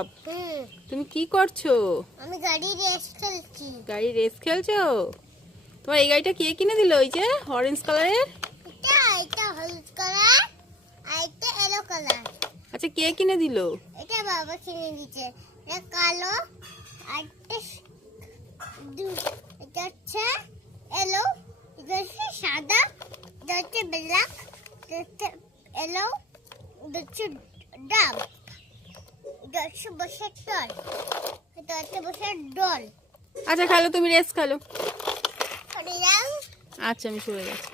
সব? তুমি কি করছো? আমি গাড়ি রেস খেলছি। গাড়ি রেস খেলছো? তোমার এই গাড়িটা কে কিনে দিল? ওই যে অরেঞ্জ কালারের। এটা হলুদ কালার আর এটা ইয়েলো কালার। আচ্ছা, কে কিনে দিল? এটা বাবা কিনে দিয়েছে। এটা কালো আর এটা হচ্ছে ইয়েলো, এটা হচ্ছে সাদা, এটা হচ্ছে ব্ল্যাক, এটা হচ্ছে ইয়েলো, এটা হচ্ছে ডাব, এটা হচ্ছে বসের টল, এটা হচ্ছে বসের ডল। আচ্ছা, খেলো, তুমি রেস খেলো। সরে যাও। আচ্ছা, আমি সরে যাচ্ছি।